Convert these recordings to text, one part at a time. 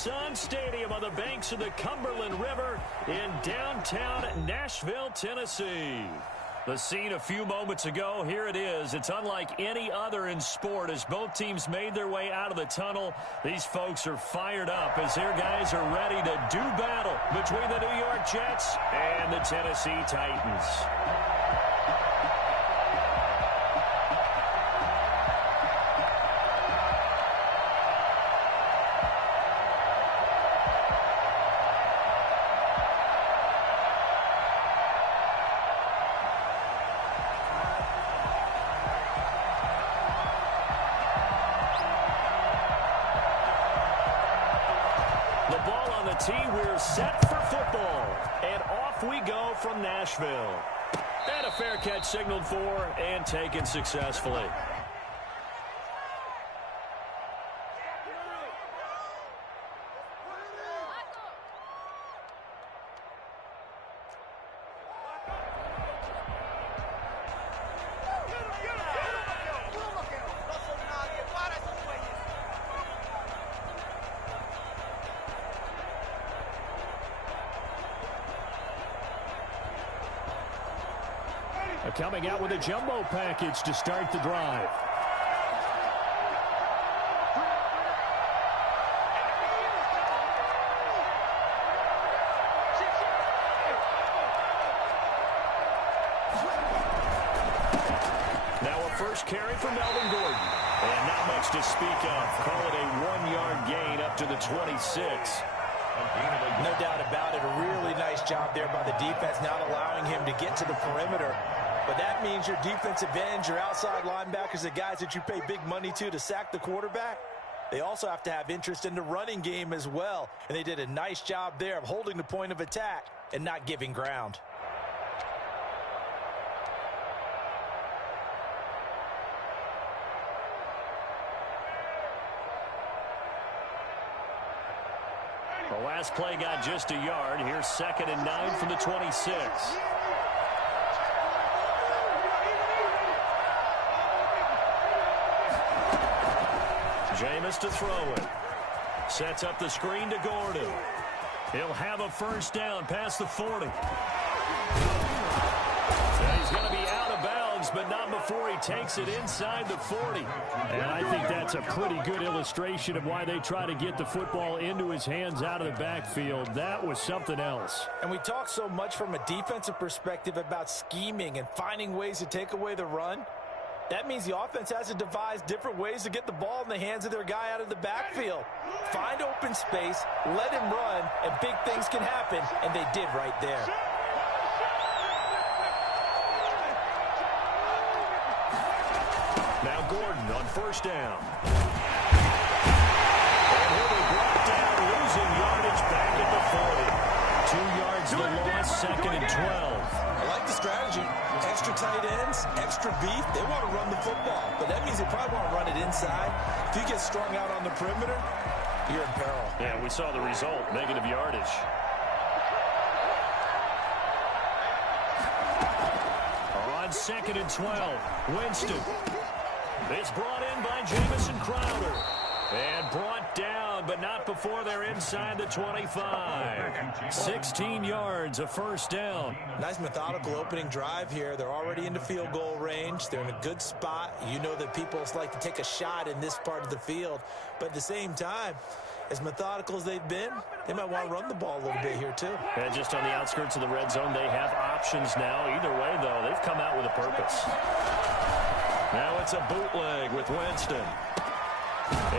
Nissan Stadium on the banks of the Cumberland River in downtown Nashville, Tennessee. The scene a few moments ago, here it is. It's unlike any other in sport as both teams made their way out of the tunnel. These folks are fired up as their guys are ready to do battle between the New York Jets and the Tennessee Titans. We're set for football, and off we go from Nashville. And a fair catch signaled for and taken successfully. Coming out with a jumbo package to start the drive. Now a first carry for Melvin Gordon. And not much to speak of. Call it a 1-yard gain up to the 26. No doubt about it. A really nice job there by the defense, not allowing him to get to the perimeter. But that means your defensive ends, your outside linebackers, the guys that you pay big money to sack the quarterback, they also have to have interest in the running game as well. And they did a nice job there of holding the point of attack and not giving ground. The last play got just a yard. Here's 2nd and 9 from the 26. Jameis to throw it. Sets up the screen to Gordon. He'll have a first down past the 40. And he's going to be out of bounds, but not before he takes it inside the 40. And I think that's a pretty good illustration of why they try to get the football into his hands out of the backfield. That was something else. And we talk so much from a defensive perspective about scheming and finding ways to take away the run. That means the offense has to devise different ways to get the ball in the hands of their guy out of the backfield. Find open space, let him run, and big things can happen, and they did right there. Now Gordon on first down. And he'll be brought down, losing yardage back at the 40. 2 yards the loss, 2nd and 12. I like the strategy. Extra tight ends, extra beef. They want to run the football, but that means they probably want to run it inside. If you get strung out on the perimeter, you're in peril. Yeah, we saw the result, negative yardage. On 2nd and 12, Winston. It's brought in by Jamison Crowder. And brought down, but not before they're inside the 25. 16 yards, a first down. Nice methodical opening drive here. They're already into field goal range. They're in a good spot. You know that people like to take a shot in this part of the field. But at the same time, as methodical as they've been, they might want to run the ball a little bit here too. And just on the outskirts of the red zone, they have options now. Either way, though, they've come out with a purpose. Now it's a bootleg with Winston.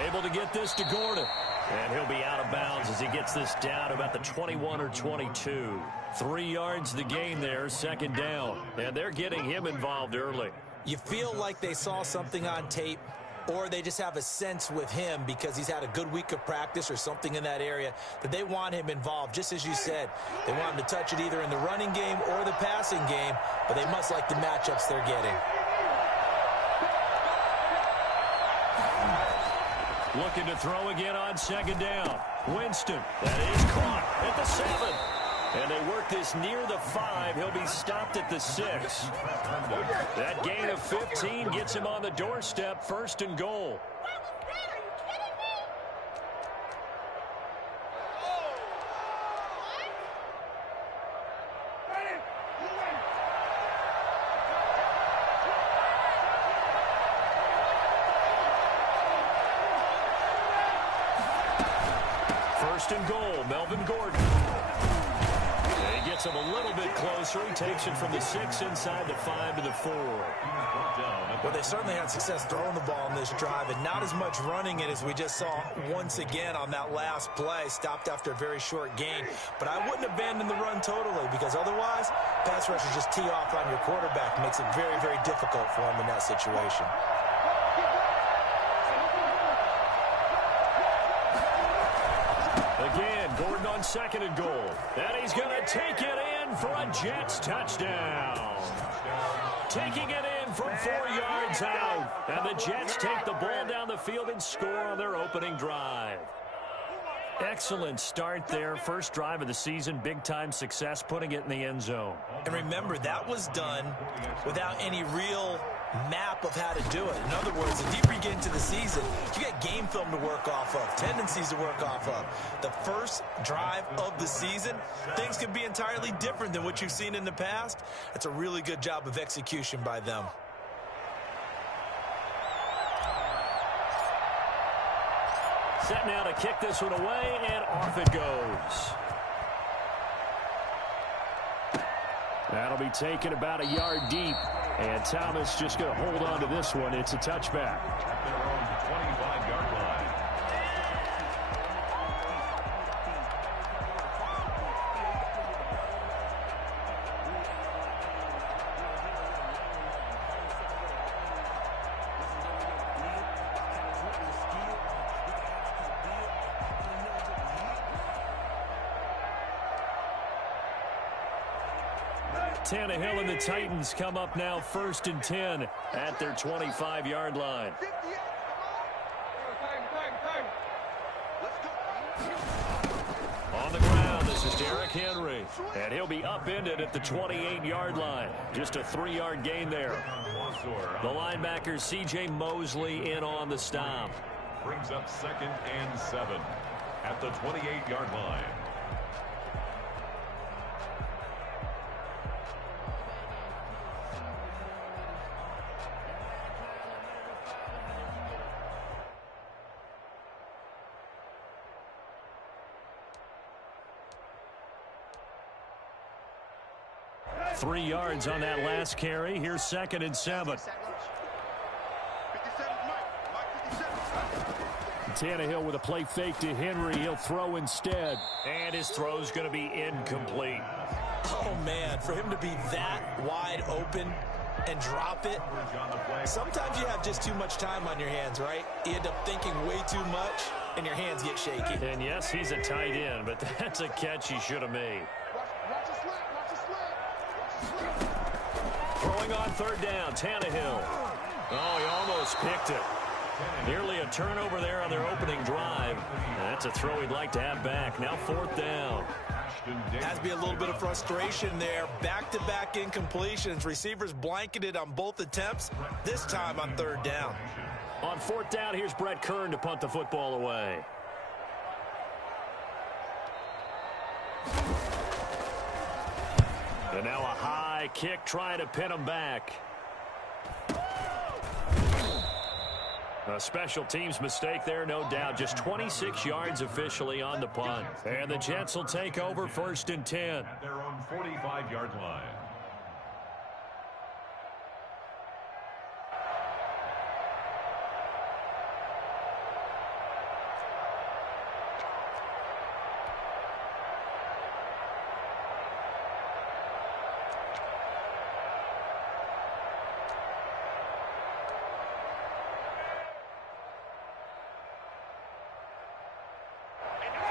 Able to get this to Gordon. And he'll be out of bounds as he gets this down about the 21 or 22. 3 yards the gain there, 2nd down. And they're getting him involved early. You feel like they saw something on tape, or they just have a sense with him because he's had a good week of practice or something in that area that they want him involved. Just as you said, they want him to touch it either in the running game or the passing game, but they must like the matchups they're getting. Looking to throw again on 2nd down. Winston, that is caught at the 7. And they work this near the 5. He'll be stopped at the 6. That gain of 15 gets him on the doorstep, 1st and goal. First and goal, Melvin Gordon. He gets him a little bit closer. He takes it from the 6 inside the 5 to the 4. Well, they certainly had success throwing the ball in this drive, and not as much running it as we just saw once again on that last play. Stopped after a very short gain. But I wouldn't abandon the run totally, because otherwise, pass rushers just tee off on your quarterback. Makes it very, very difficult for him in that situation. Again, Gordon on second and goal. And he's going to take it in for a Jets touchdown. Taking it in from 4 yards out. And the Jets take the ball down the field and score on their opening drive. Excellent start there. First drive of the season. Big-time success, putting it in the end zone. And remember, that was done without any real map of how to do it. In other words, the deeper you get into the season, you got game film to work off of, tendencies to work off of. The first drive of the season, things can be entirely different than what you've seen in the past. It's a really good job of execution by them. Set now to kick this one away, and off it goes. That'll be taken about a yard deep. And Thomas just going to hold on to this one. It's a touchback. At their own 25-yard line. Tannehill and the Titans come up now first and 10 at their 25-yard line. On the ground, this is Derrick Henry. And he'll be upended at the 28-yard line. Just a 3-yard gain there. The linebacker, C.J. Mosley, in on the stop. Brings up 2nd and 7 at the 28-yard line. Three yards on that last carry. Here's 2nd and 7. Tannehill with a play fake to Henry. He'll throw instead. And his throw's going to be incomplete. Oh, man, for him to be that wide open and drop it, sometimes you have just too much time on your hands, right? You end up thinking way too much, and your hands get shaky. And yes, he's a tight end, but that's a catch he should have made. Throwing on 3rd down, Tannehill. Oh, he almost picked it. Nearly a turnover there on their opening drive. That's a throw he'd like to have back. Now 4th down. Has to be a little bit of frustration there. Back-to-back incompletions. Receivers blanketed on both attempts, this time on 3rd down. On 4th down, here's Brett Kern to punt the football away. And now a high kick trying to pin him back. A special teams mistake there, no doubt. Just 26 yards officially on the punt. And the Jets will take over 1st and 10. At their own 45-yard line.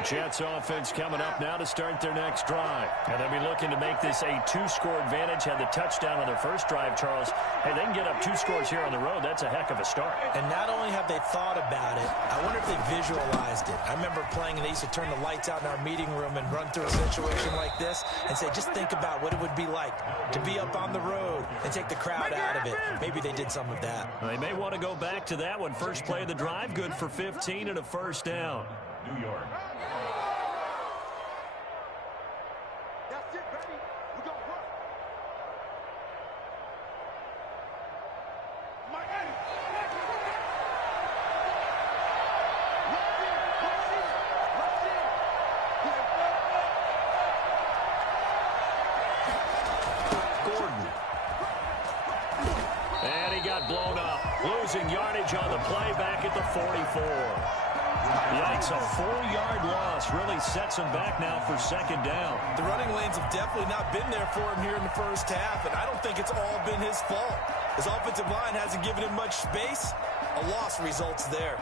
Jets offense coming up now to start their next drive. And they'll be looking to make this a 2-score advantage. Had the touchdown on their first drive, Charles. Hey, they can get up 2 scores here on the road. That's a heck of a start. And not only have they thought about it, I wonder if they visualized it. I remember playing, and they used to turn the lights out in our meeting room and run through a situation like this and say, just think about what it would be like to be up on the road and take the crowd out of it. Maybe they did some of that. They may want to go back to that one. First play of the drive, good for 15 and a 1st down. New York. yardage on the play back at the 44. Yikes, a 4-yard loss really sets him back now for second down. The running lanes have definitely not been there for him here in the first half, and I don't think it's all been his fault. His offensive line hasn't given him much space. A loss results there.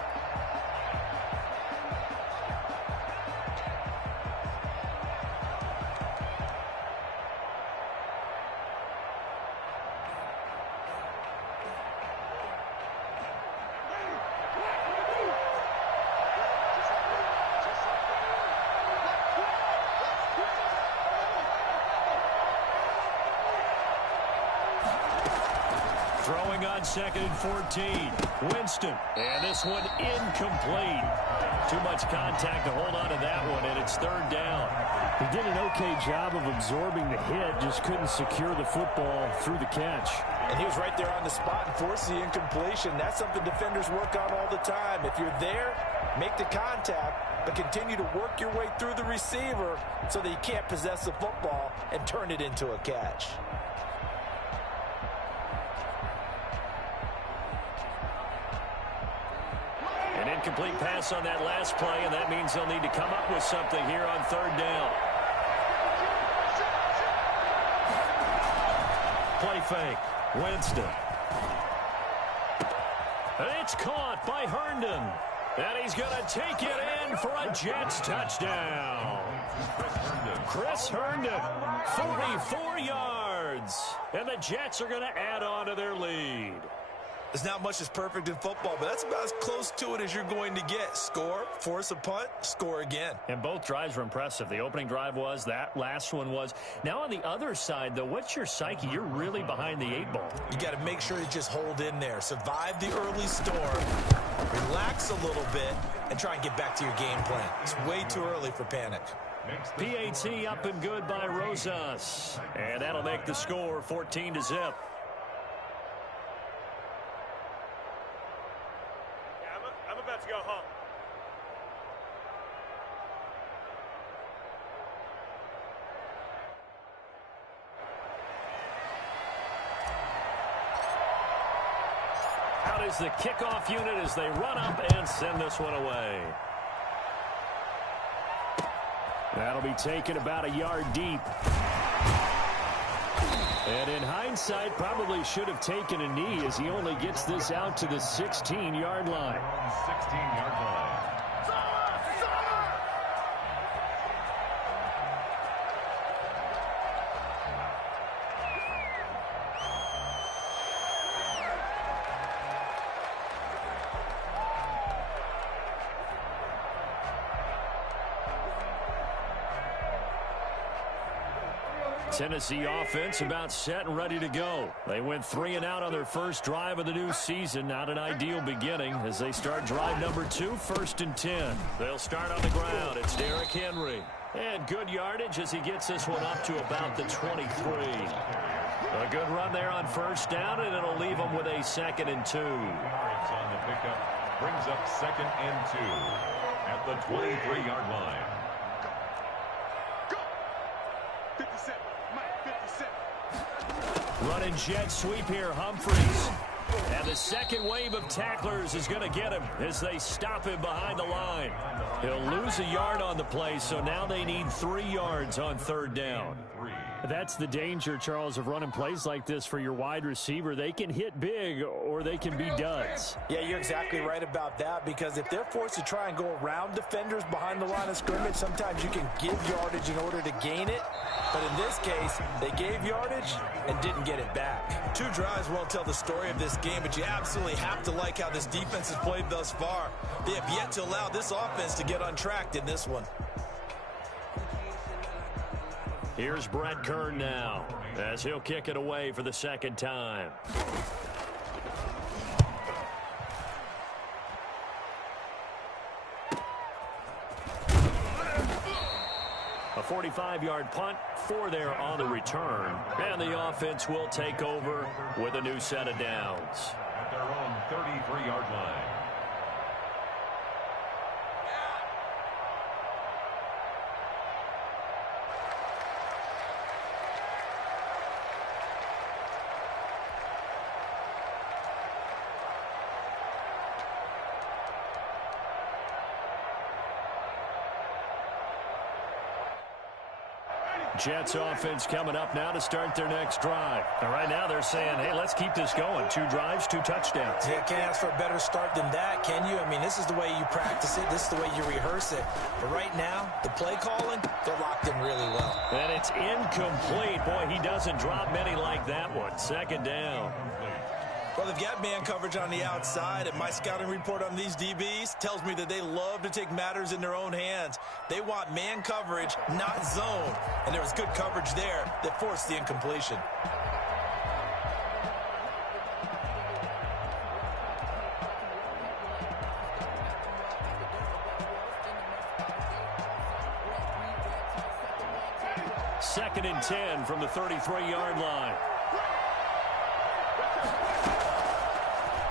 Throwing on second and 14. Winston. And this one incomplete. Too much contact to hold on to that one, and it's third down. He did an okay job of absorbing the hit, just couldn't secure the football through the catch. And he was right there on the spot and forced the incompletion. That's something defenders work on all the time. If you're there, make the contact, but continue to work your way through the receiver so that you can't possess the football and turn it into a catch. An incomplete pass on that last play, and that means they'll need to come up with something here on third down. Play fake. Winston. And it's caught by Herndon. And he's going to take it in for a Jets touchdown. Chris Herndon, 44 yards. And the Jets are going to add on to their lead. There's not much that's perfect in football, but that's about as close to it as you're going to get. Score, force a punt, score again. And both drives were impressive. The opening drive was, that last one was. Now on the other side, though, what's your psyche? You're really behind the 8 ball. You got to make sure to just hold in there. Survive the early storm, relax a little bit, and try and get back to your game plan. It's way too early for panic. PAT up and good by Rosas. And that'll make the score 14-0. I'm about to go home. Out is the kickoff unit as they run up and send this one away. That'll be taken about a yard deep. And in hindsight, probably should have taken a knee as he only gets this out to the 16-yard line. 16-yard line. Tennessee offense about set and ready to go. They went 3 and out on their first drive of the new season. Not an ideal beginning as they start drive number 2, 1st and 10. They'll start on the ground. It's Derrick Henry. And good yardage as he gets this one up to about the 23. A good run there on first down, and it'll leave them with a 2nd and 2. Yards on the pickup brings up 2nd and 2 at the 23-yard line. Running jet sweep here, Humphreys. And the second wave of tacklers is going to get him as they stop him behind the line. He'll lose a yard on the play, so now they need 3 yards on third down. That's the danger, Charles, of running plays like this for your wide receiver. They can hit big or they can be duds. Yeah, you're exactly right about that, because if they're forced to try and go around defenders behind the line of scrimmage, sometimes you can give yardage in order to gain it. But in this case, they gave yardage and didn't get it back. 2 drives won't tell the story of this game, but you absolutely have to like how this defense has played thus far. They have yet to allow this offense to get untracked in this one. Here's Brett Kern now as he'll kick it away for the second time. A 45-yard punt, 4 there on the return. And the offense will take over with a new set of downs. At their own 33-yard line. Jets offense coming up now to start their next drive. And right now they're saying, hey, let's keep this going. 2 drives, 2 touchdowns. Yeah, can't ask for a better start than that, can you? I mean, this is the way you practice it. This is the way you rehearse it. But right now, the play calling, they're locked in really well. And it's incomplete. Boy, he doesn't drop many like that one. 2nd down. Well, they've got man coverage on the outside, and my scouting report on these DBs tells me that they love to take matters in their own hands. They want man coverage, not zone. And there was good coverage there that forced the incompletion. Second and 10 from the 33-yard line.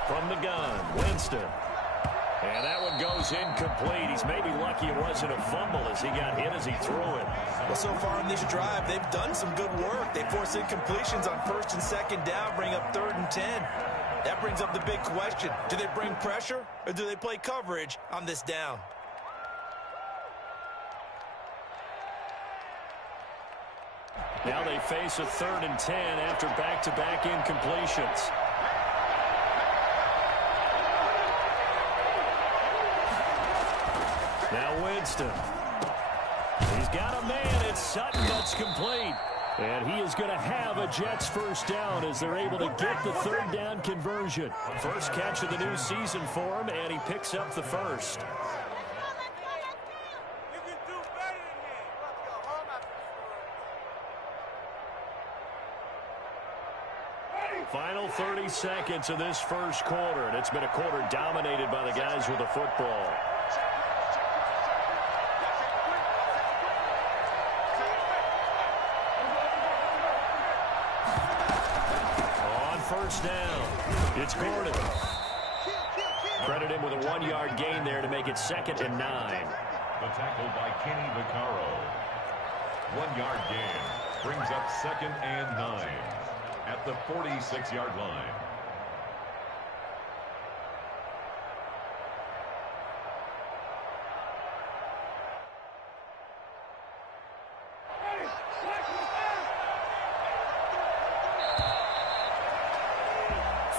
From the gun, Winston. And that one goes incomplete. He's maybe lucky it wasn't a fumble as he got hit as he threw it. Well, so far in this drive, they've done some good work. They force incompletions on 1st and 2nd down, bring up 3rd and 10. That brings up the big question. Do they bring pressure or do they play coverage on this down? Now they face a 3rd and 10 after back-to-back incompletions. Now Winston. He's got a man. It's Sutton that's complete. And he is going to have a Jets first down as they're able to get the 3rd down conversion. First catch of the new season for him, and he picks up the first. Final 30 seconds of this first quarter, and it's been a quarter dominated by the guys with the football. On first down, it's Gordon. Credit him with a 1-yard gain there to make it 2nd and 9. The tackle by Kenny Vaccaro. 1-yard gain brings up 2nd and 9. At the 46-yard line.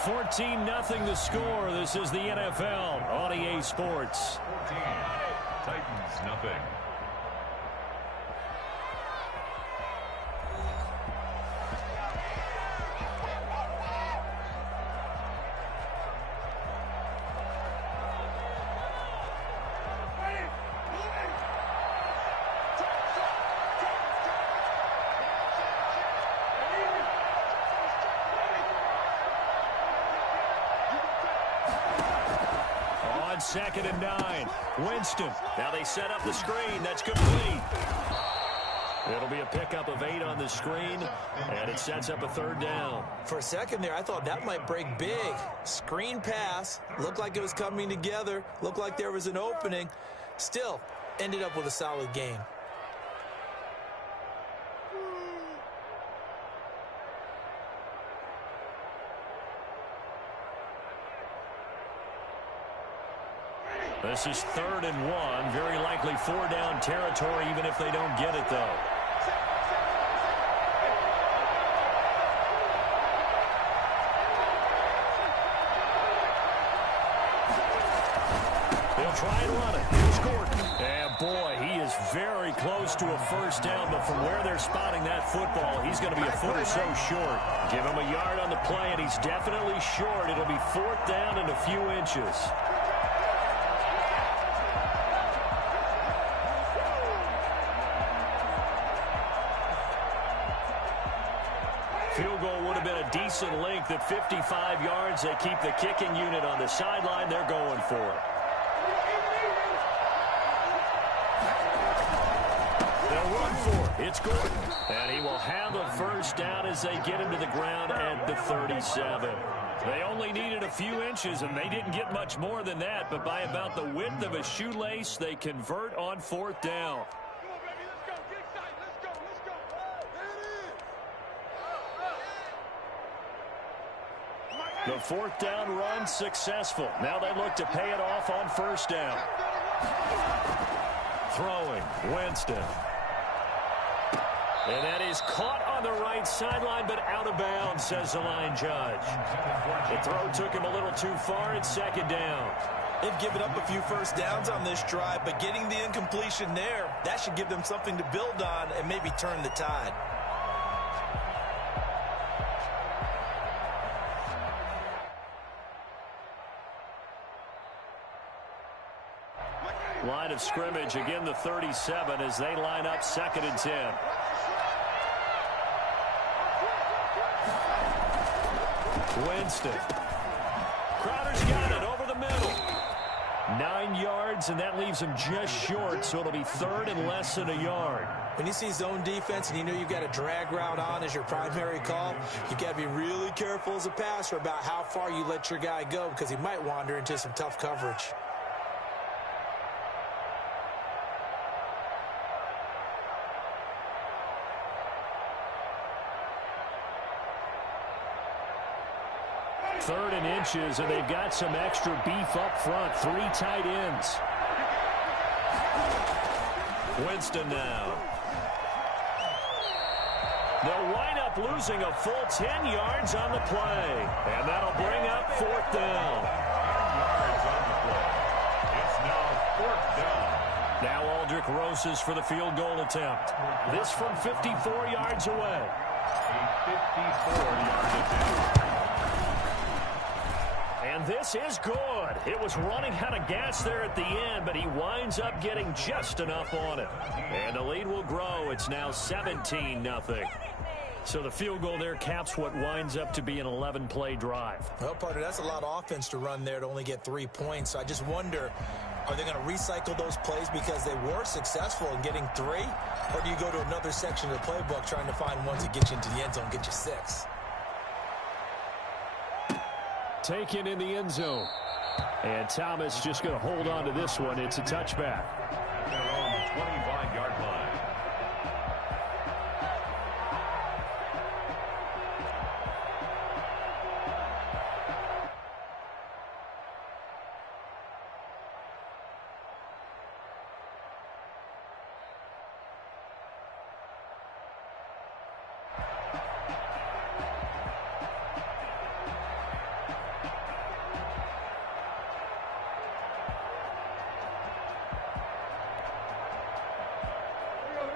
$14-0 the score. This is the NFL on EA Sports. 14. Titans nothing. On 2nd and 9, Winston. Now they set up the screen. That's complete. It'll be a pickup of 8 on the screen, and it sets up a 3rd down. For a second there, I thought that might break big. Screen pass. Looked like it was coming together. Looked like there was an opening. Still, ended up with a solid game. This is 3rd and 1. Very likely 4-down territory, even if they don't get it, though. They'll try and run it. Here's Gordon. And, boy, he is very close to a first down, but from where they're spotting that football, he's going to be a foot or so short. Give him a yard on the play, and he's definitely short. It'll be 4th down and a few inches. Field goal would have been a decent length at 55 yards. They keep the kicking unit on the sideline. They're going for it. They'll run for it. It's Gordon. And he will have a first down as they get him to the ground at the 37. They only needed a few inches, and they didn't get much more than that. But by about the width of a shoelace, they convert on 4th down. The 4th down run successful. Now they look to pay it off on 1st down. Throwing, Winston. And that is caught on the right sideline, but out of bounds, says the line judge. The throw took him a little too far. It's second down. They've given up a few first downs on this drive, but getting the incompletion there, that should give them something to build on and maybe turn the tide. Line of scrimmage, again the 37 as they line up 2nd and 10. Winston. Crowder's got it over the middle. 9 yards, and that leaves him just short, so it'll be 3rd and less than a yard. When you see zone defense and you know you've got a drag route on as your primary call, you've got to be really careful as a passer about how far you let your guy go because he might wander into some tough coverage. Third and inches, and they've got some extra beef up front. 3 tight ends. Winston now. They'll wind up losing a full 10 yards on the play. And that'll bring up 4th down. 10 yards on the play. It's now 4th down. Now Aldrick Rosas for the field goal attempt. This from 54 yards away. A 54-yard attempt. And this is good. It was running out of gas there at the end, but he winds up getting just enough on it. And the lead will grow. It's now 17-0. So the field goal there caps what winds up to be an 11-play drive. Well, partner, that's a lot of offense to run there to only get 3 points. So I just wonder, are they going to recycle those plays because they were successful in getting 3? Or do you go to another section of the playbook trying to find one to get you into the end zone, get you 6? Taken in the end zone. And Thomas just going to hold on to this one. It's a touchback. Their own 25-yard line.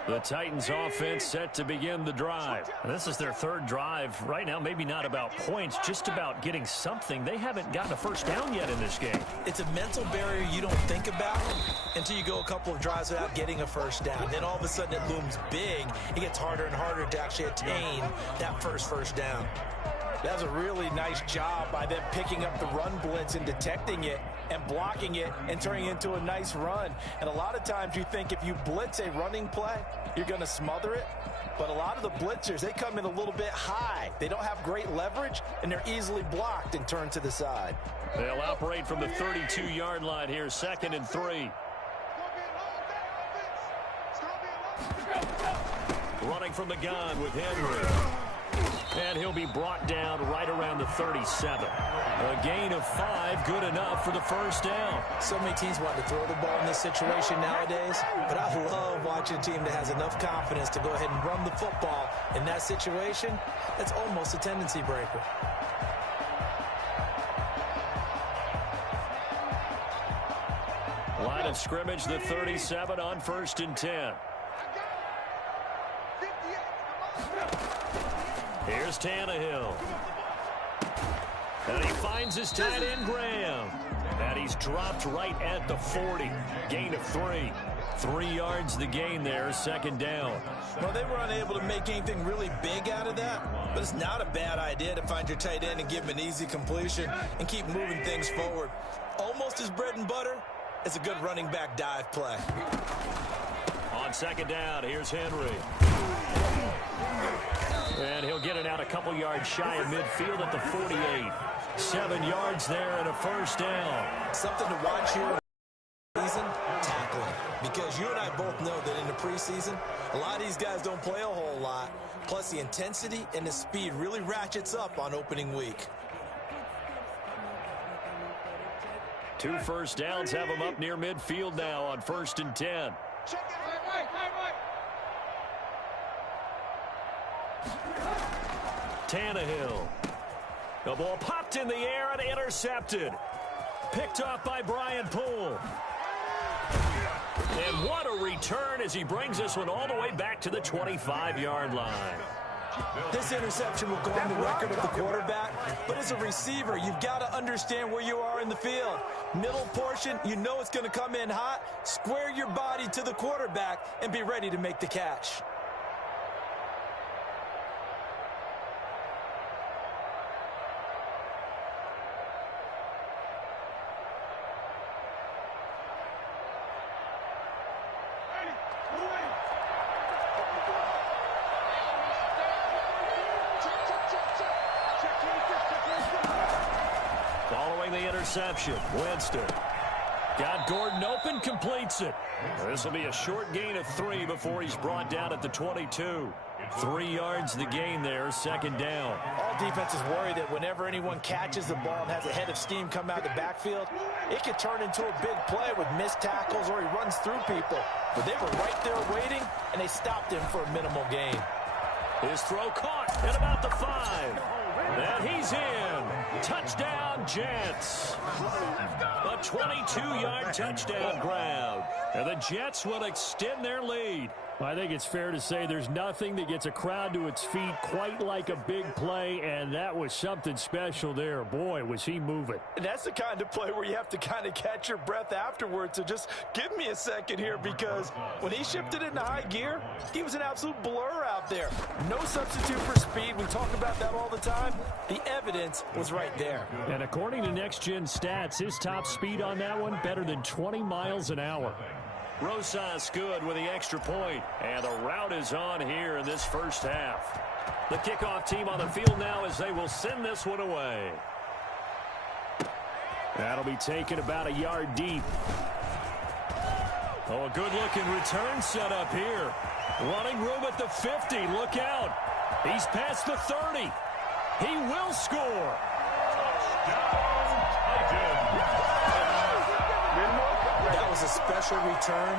The Titans offense set to begin the drive. And this is their 3rd drive. Right now, maybe not about points, just about getting something. They haven't gotten a first down yet in this game. It's a mental barrier you don't think about until you go a couple of drives without getting a first down. Then all of a sudden it looms big. It gets harder and harder to actually attain that first down. That was a really nice job by them picking up the run blitz and detecting it and blocking it and turning it into a nice run. And a lot of times you think if you blitz a running play, you're going to smother it. But a lot of the blitzers, they come in a little bit high. They don't have great leverage, and they're easily blocked and turned to the side. They'll operate from the 32-yard line here, 2nd and 3. Running from the gun with Henry. And he'll be brought down right around the 37. A gain of 5, good enough for the first down. So many teams want to throw the ball in this situation nowadays, but I love watching a team that has enough confidence to go ahead and run the football in that situation. That's almost a tendency breaker. Line of scrimmage, the 37 on 1st and 10. Here's Tannehill. And he finds his tight end, Graham. And he's dropped right at the 40. Gain of 3. 3 yards the gain there, 2nd down. Well, they were unable to make anything really big out of that, but it's not a bad idea to find your tight end and give him an easy completion and keep moving things forward. Almost his bread and butter. It's a good running back dive play. On 2nd down, here's Henry. And he'll get it out a couple yards shy of midfield at the 48. 7 yards there and a first down. Something to watch here in the season, tackling. Because you and I both know that in the preseason, a lot of these guys don't play a whole lot. Plus the intensity and the speed really ratchets up on opening week. 2 first downs have them up near midfield now on 1st and 10. Tannehill. The ball popped in the air and intercepted. Picked off by Brian Poole. And what a return as he brings this one all the way back to the 25-yard line. This interception will go on the record of the quarterback, but as a receiver, you've got to understand where you are in the field. Middle portion, you know it's going to come in hot. Square your body to the quarterback and be ready to make the catch. Following the interception, Winston got Gordon open, completes it. This will be a short gain of 3 before he's brought down at the 22. 3 yards the gain there, second down. All defenses worry that whenever anyone catches the ball and has a head of steam come out of the backfield, it could turn into a big play with missed tackles or he runs through people. But they were right there waiting, and they stopped him for a minimal gain. His throw caught at about the 5. And he's in. Touchdown, Jets. A 22-yard touchdown grab. And the Jets will extend their lead. I think it's fair to say there's nothing that gets a crowd to its feet quite like a big play, and that was something special there. Boy, was he moving. And that's the kind of play where you have to kind of catch your breath afterwards. So just give me a second here, because when he shifted into high gear, he was an absolute blur out there. No substitute for speed. We talk about that all the time. The evidence was right there. And according to Next Gen Stats, his top speed on that one, better than 20 miles an hour. Rosas good with the extra point. And the route is on here in this first half. The kickoff team on the field now as they will send this one away. That'll be taken about a yard deep. Oh, a good-looking return set up here. Running room at the 50. Look out. He's past the 30. He will score. That was a special return,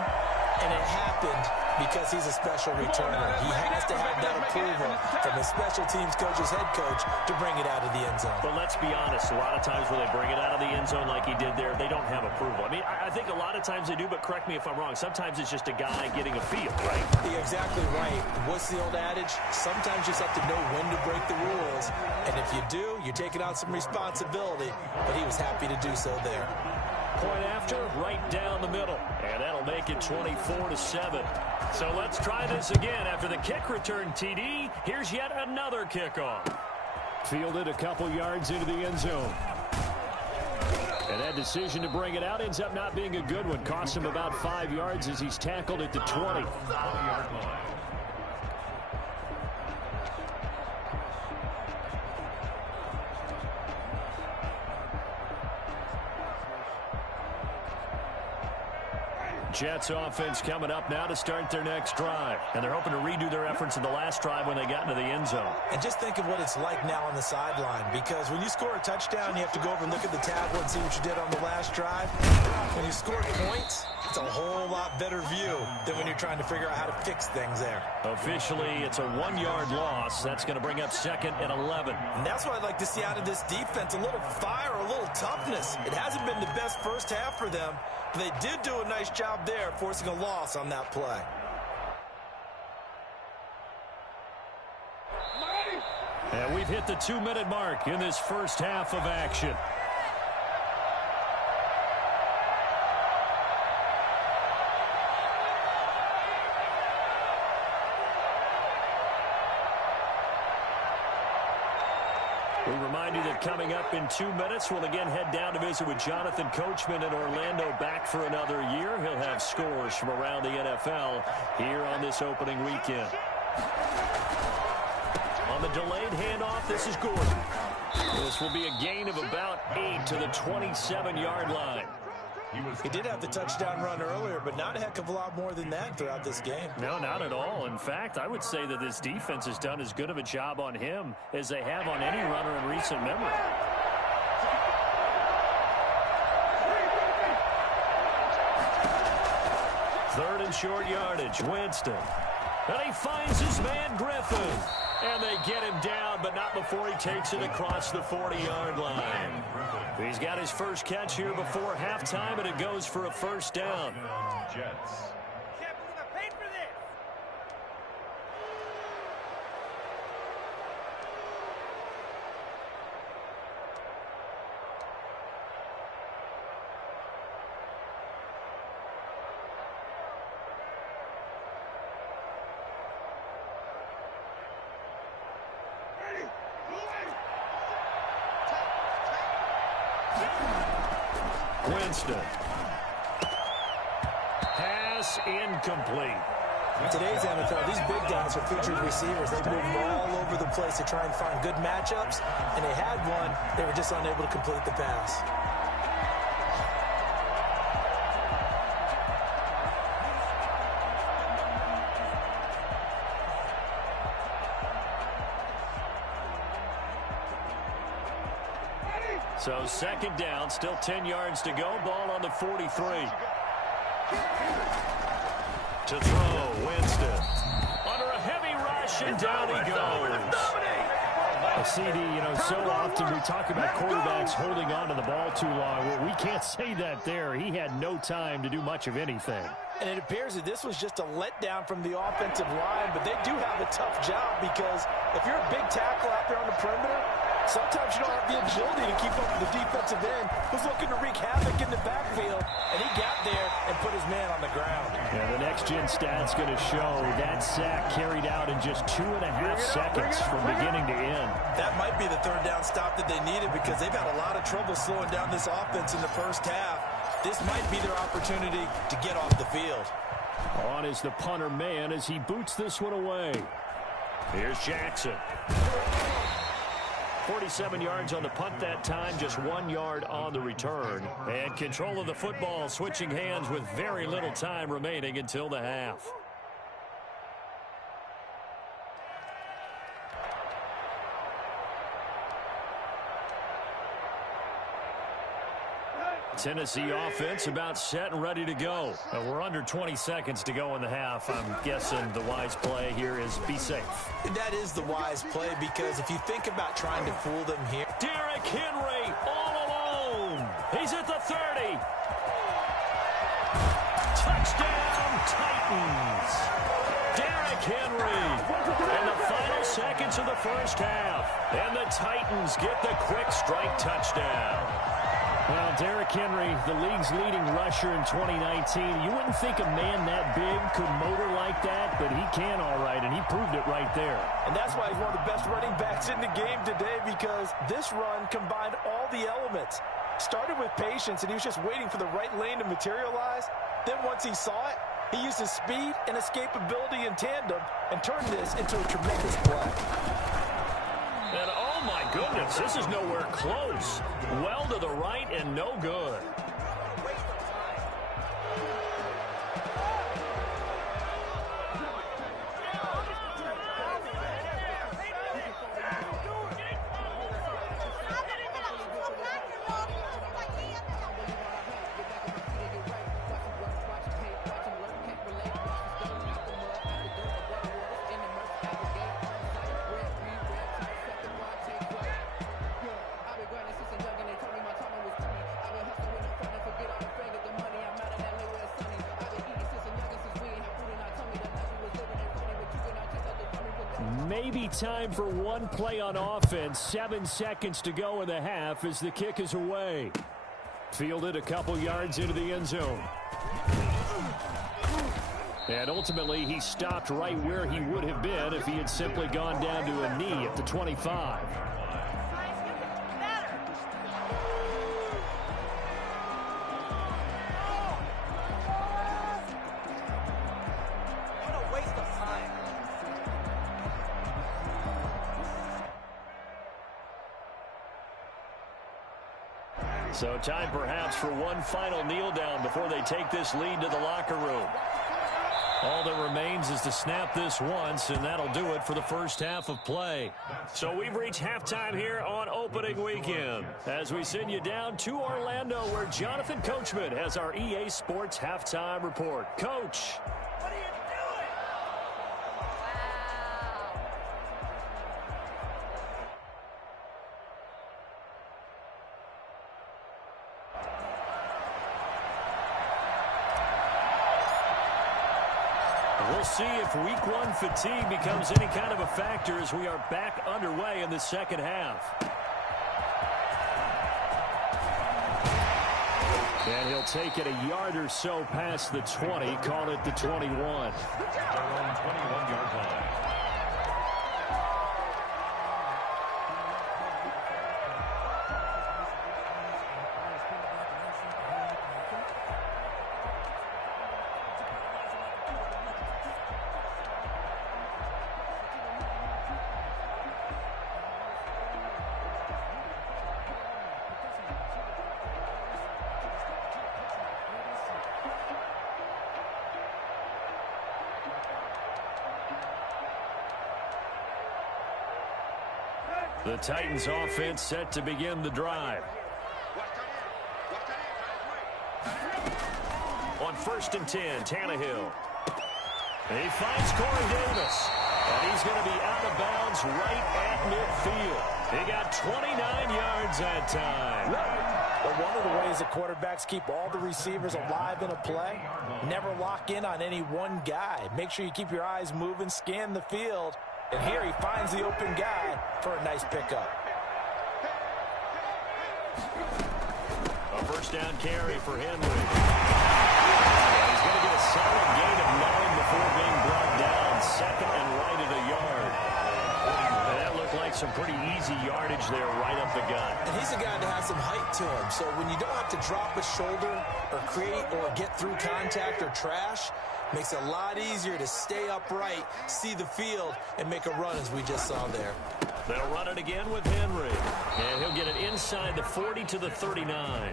and it happened because he's a special returner. He has to have that approval from his special teams coach's head coach to bring it out of the end zone. But let's be honest, a lot of times when they bring it out of the end zone like he did there, they don't have approval. I mean, I think a lot of times they do, but correct me if I'm wrong. Sometimes it's just a guy getting a feel, right? You're exactly right. What's the old adage? Sometimes you just have to know when to break the rules, and if you do, you're taking on some responsibility, but he was happy to do so there. Point after, right down the middle. And that'll make it 24-7. So let's try this again. After the kick return TD, here's yet another kickoff. Fielded a couple yards into the end zone. And that decision to bring it out ends up not being a good one. Cost him about 5 yards as he's tackled at the 20. Jets offense coming up now to start their next drive. And they're hoping to redo their efforts in the last drive when they got into the end zone. And just think of what it's like now on the sideline, because when you score a touchdown, you have to go over and look at the tablet and see what you did on the last drive. When you score points, it's a whole lot better view than when you're trying to figure out how to fix things there. Officially, it's a 1-yard loss. That's going to bring up 2nd and 11. And that's what I'd like to see out of this defense, a little fire, a little toughness. It hasn't been the best first half for them. They did do a nice job there, forcing a loss on that play. And we've hit the 2-minute mark in this first half of action. We remind you that coming up in 2 minutes, we'll again head down to visit with Jonathan Coachman in Orlando, back for another year. He'll have scores from around the NFL here on this opening weekend. On the delayed handoff, this is Gordon. This will be a gain of about 8 to the 27-yard line. He did have the touchdown run earlier, but not a heck of a lot more than that throughout this game. No, not at all. In fact, I would say that this defense has done as good of a job on him as they have on any runner in recent memory. Third and short yardage, Winston. And he finds his man Griffin. And they get him down, but not before he takes it across the 40-yard line. He's got his first catch here before halftime, and it goes for a first down. Jets. Can't believe I paid for this. Winston. Pass incomplete. In today's NFL, these big guys are featured receivers. They move all over the place to try and find good matchups, and they had one. They were just unable to complete the pass. So second down, still 10 yards to go. Ball on the 43. To throw, Winston. Under a heavy rush, and down he goes. CD, so often we talk about quarterbacks holding on to the ball too long. Well, we can't say that there. He had no time to do much of anything. And it appears that this was just a letdown from the offensive line, but they do have a tough job because if you're a big tackle out there on the perimeter, sometimes you don't have the agility to keep up with the defensive end who's looking to wreak havoc in the backfield, and he got there and put his man on the ground. Yeah, the next-gen stat's going to show that sack carried out in just 2.5 seconds from beginning to end. That might be the third down stop that they needed because they've had a lot of trouble slowing down this offense in the first half. This might be their opportunity to get off the field. On is the punter man as he boots this one away. Here's Jackson. 47 yards on the punt that time, just 1 yard on the return. And control of the football, switching hands with very little time remaining until the half. Tennessee offense about set and ready to go. We're under 20 seconds to go in the half. I'm guessing the wise play here is be safe. That is the wise play because if you think about trying to fool them here. Derrick Henry all alone. He's at the 30. Touchdown Titans. Derrick Henry in the final seconds of the first half. And the Titans get the quick strike touchdown. Well, Derrick Henry, the league's leading rusher in 2019. You wouldn't think a man that big could motor like that, but he can all right, and he proved it right there. And that's why he's one of the best running backs in the game today because this run combined all the elements. Started with patience, and he was just waiting for the right lane to materialize. Then once he saw it, he used his speed and escapability in tandem and turned this into a tremendous play. And oh my goodness, this is nowhere close. Well to the right and no good. Maybe time for one play on offense. 7 seconds to go in the half as the kick is away. Fielded a couple yards into the end zone. And ultimately, he stopped right where he would have been if he had simply gone down to a knee at the 25. So time perhaps for one final kneel down before they take this lead to the locker room. All that remains is to snap this once, and that'll do it for the first half of play. So we've reached halftime here on opening weekend as we send you down to Orlando where Jonathan Coachman has our EA Sports halftime report. Coach. We'll see if week one fatigue becomes any kind of a factor as we are back underway in the second half. And he'll take it a yard or so past the 20, call it the 21. They're on 21-yard line. The Titans offense set to begin the drive. On 1st and 10, Tannehill. He finds Corey Davis. And he's going to be out of bounds right at midfield. He got 29 yards that time. Well, one of the ways that quarterbacks keep all the receivers alive in a play, never lock in on any one guy. Make sure you keep your eyes moving, scan the field. And here he finds the open guy for a nice pickup. A first down carry for Henry. He's going to get a solid gain of 9 before being brought down. Second and right at a yard. And that looked like some pretty easy yardage there right up the gut. And he's a guy that has some height to him. So when you don't have to drop a shoulder or create or get through contact or trash, makes it a lot easier to stay upright, see the field, and make a run as we just saw there. They'll run it again with Henry. And he'll get it inside the 40 to the 39.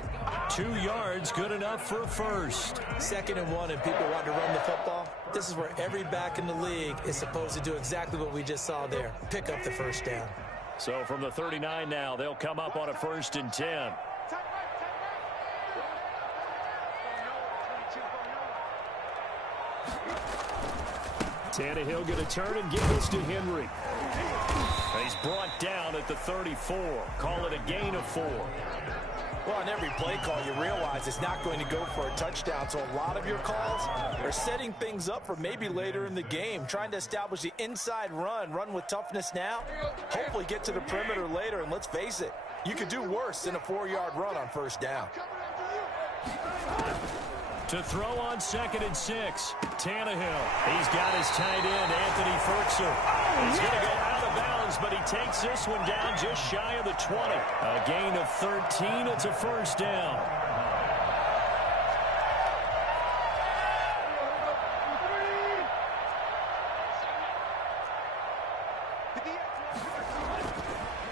2 yards, good enough for a first. 2nd and 1, and people want to run the football. This is where every back in the league is supposed to do exactly what we just saw there. Pick up the first down. So from the 39 now, they'll come up on a 1st and 10. Tannehill going to turn and give this to Henry. He's brought down at the 34. Call it a gain of 4. Well, on every play call, you realize it's not going to go for a touchdown. So a lot of your calls are setting things up for maybe later in the game, trying to establish the inside run with toughness now, hopefully get to the perimeter later. And let's face it, you could do worse than a 4-yard run on first down. To throw on 2nd and 6, Tannehill. He's got his tight end, Anthony Ferguson. He's going to go out of bounds, but he takes this one down just shy of the 20. A gain of 13. It's a first down.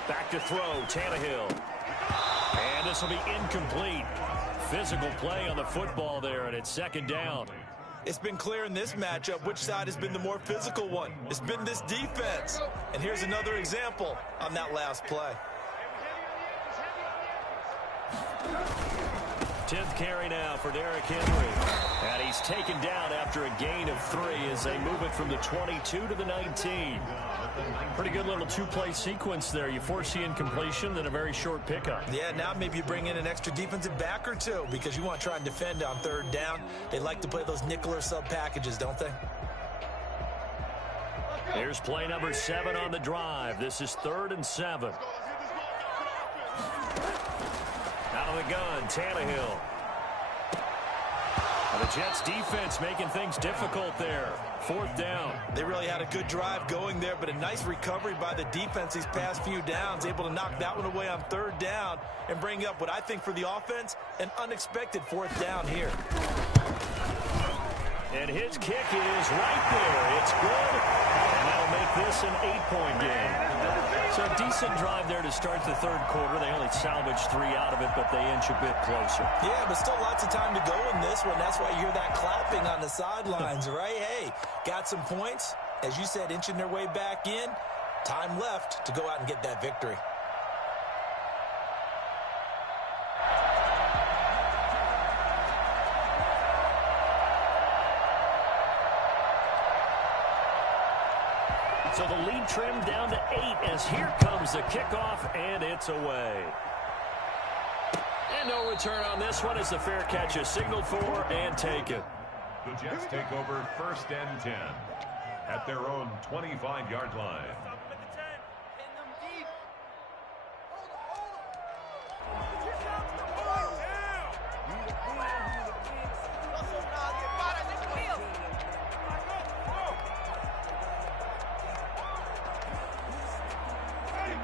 Back to throw, Tannehill. And this will be incomplete. Physical play on the football there, and it's 2nd down. It's been clear in this matchup which side has been the more physical one. It's been this defense. And here's another example on that last play. 10th carry now for Derrick Henry. And he's taken down after a gain of 3 as they move it from the 22 to the 19. Pretty good little 2-play sequence there. You force the incompletion, then a very short pickup. Yeah, now maybe you bring in an extra defensive back or 2 because you want to try and defend on 3rd down. They like to play those nickel or sub packages, don't they? Here's play number 7 on the drive. This is 3rd and 7. Out of the gun, Tannehill. And the Jets defense making things difficult there. 4th down. They really had a good drive going there, but a nice recovery by the defense these past few downs, able to knock that one away on 3rd down and bring up what I think for the offense, an unexpected 4th down here. And his kick is right there. It's good, and that'll make this an 8-point game. So a decent drive there to start the 3rd quarter. They only salvaged 3 out of it, but they inch a bit closer. Yeah, but still lots of time to go in this one. That's why you hear that clapping on the sidelines, right? Hey, got some points. As you said, inching their way back in. Time left to go out and get that victory. So the lead trimmed down to 8 as here comes the kickoff, and it's away. And no return on this one as the fair catch is signaled for and taken. The Jets take over 1st and 10 at their own 25-yard line.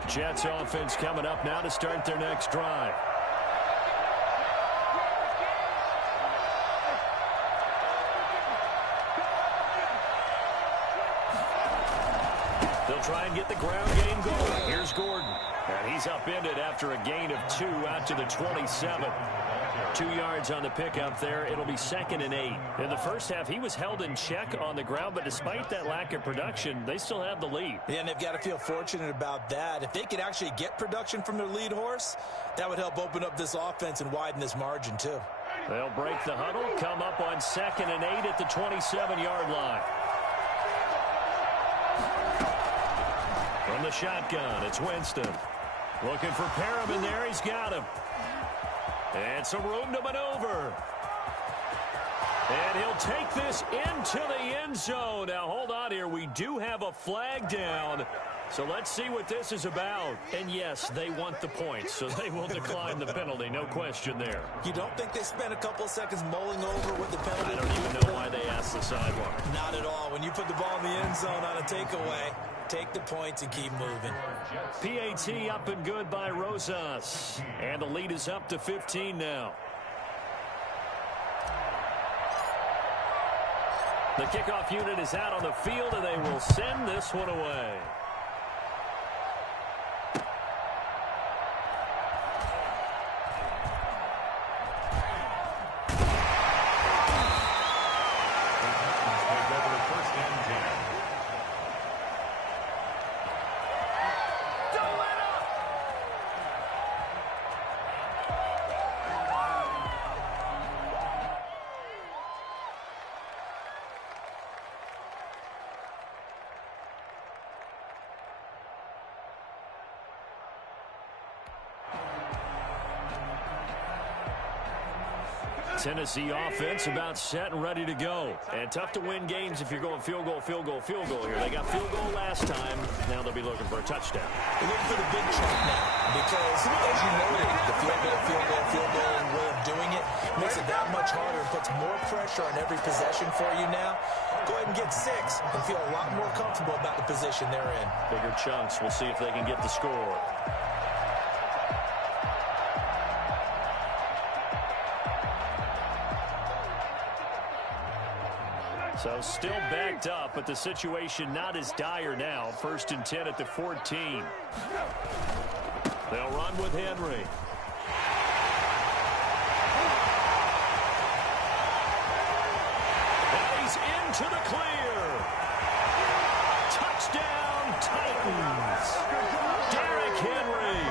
Jets offense coming up now to start their next drive. They'll try and get the ground game going. Here's Gordon. And he's upended after a gain of 2 out to the 27. 2 yards on the pickup there. It'll be 2nd and 8. In the first half, he was held in check on the ground, but despite that lack of production, they still have the lead. Yeah, and they've got to feel fortunate about that. If they could actually get production from their lead horse, that would help open up this offense and widen this margin too. They'll break the huddle, come up on 2nd and 8 at the 27-yard line. From the shotgun, it's Winston. Looking for Perriman there. He's got him. And some room to maneuver. And he'll take this into the end zone. Now, hold on here. We do have a flag down. So let's see what this is about. And, yes, they want the points, so they will decline the penalty. No question there. You don't think they spent a couple seconds mulling over what the penalty? I don't even know why they asked the sideline. Not at all. When you put the ball in the end zone on a takeaway, take the points and keep moving. PAT up and good by Rosas. And the lead is up to 15 now. The kickoff unit is out on the field, and they will send this one away. Tennessee offense about set and ready to go. And tough to win games if you're going field goal, field goal, field goal here. They got field goal last time. Now they'll be looking for a touchdown. They're looking for the big chunk now because, as you noted, the field goal way of doing it makes it that much harder and puts more pressure on every possession for you now. Go ahead and get 6 and feel a lot more comfortable about the position they're in. Bigger chunks. We'll see if they can get the score. So still backed up, but the situation not as dire now. 1st and 10 at the 14. They'll run with Henry. And he's into the clear. Touchdown, Titans. Derrick Henry.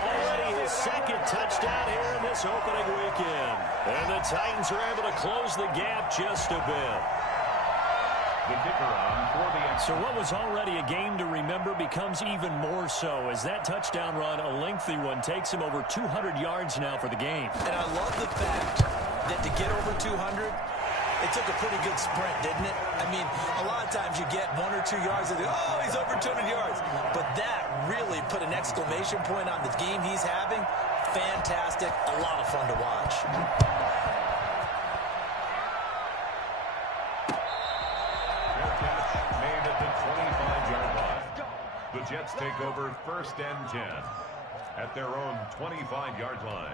Already his 2nd touchdown here in this opening weekend. And the Titans are able to close the gap just a bit. The kicker on for the So what was already a game to remember becomes even more so as that touchdown run, a lengthy one, takes him over 200 yards now for the game. And I love the fact that to get over 200, it took a pretty good sprint, didn't it? I mean, a lot of times you get 1 or 2 yards and oh, he's over 200 yards. But that really put an exclamation point on the game he's having. Fantastic. A lot of fun to watch. The Jets take over 1st and 10 at their own 25-yard line.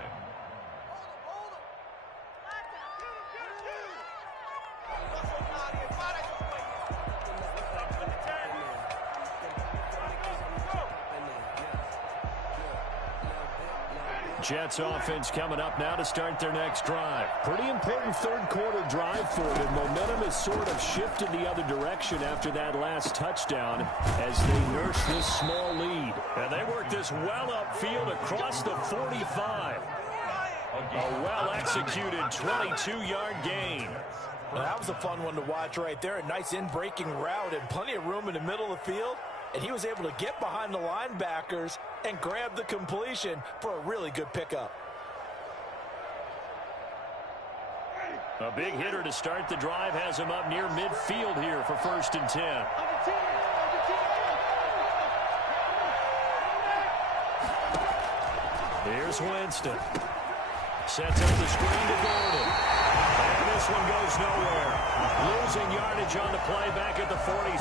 Jets offense coming up now to start their next drive. Pretty important 3rd quarter drive for them. Momentum has sort of shifted the other direction after that last touchdown as they nurse this small lead. And they work this well upfield across the 45. A well-executed 22-yard gain. Well, that was a fun one to watch right there. A nice in-breaking route and plenty of room in the middle of the field. And he was able to get behind the linebackers and grab the completion for a really good pickup. A big hitter to start the drive has him up near midfield here for 1st and 10. Here's Winston. Sets up the screen to Gordon. And this one goes nowhere. Losing yardage on the play back at the 46.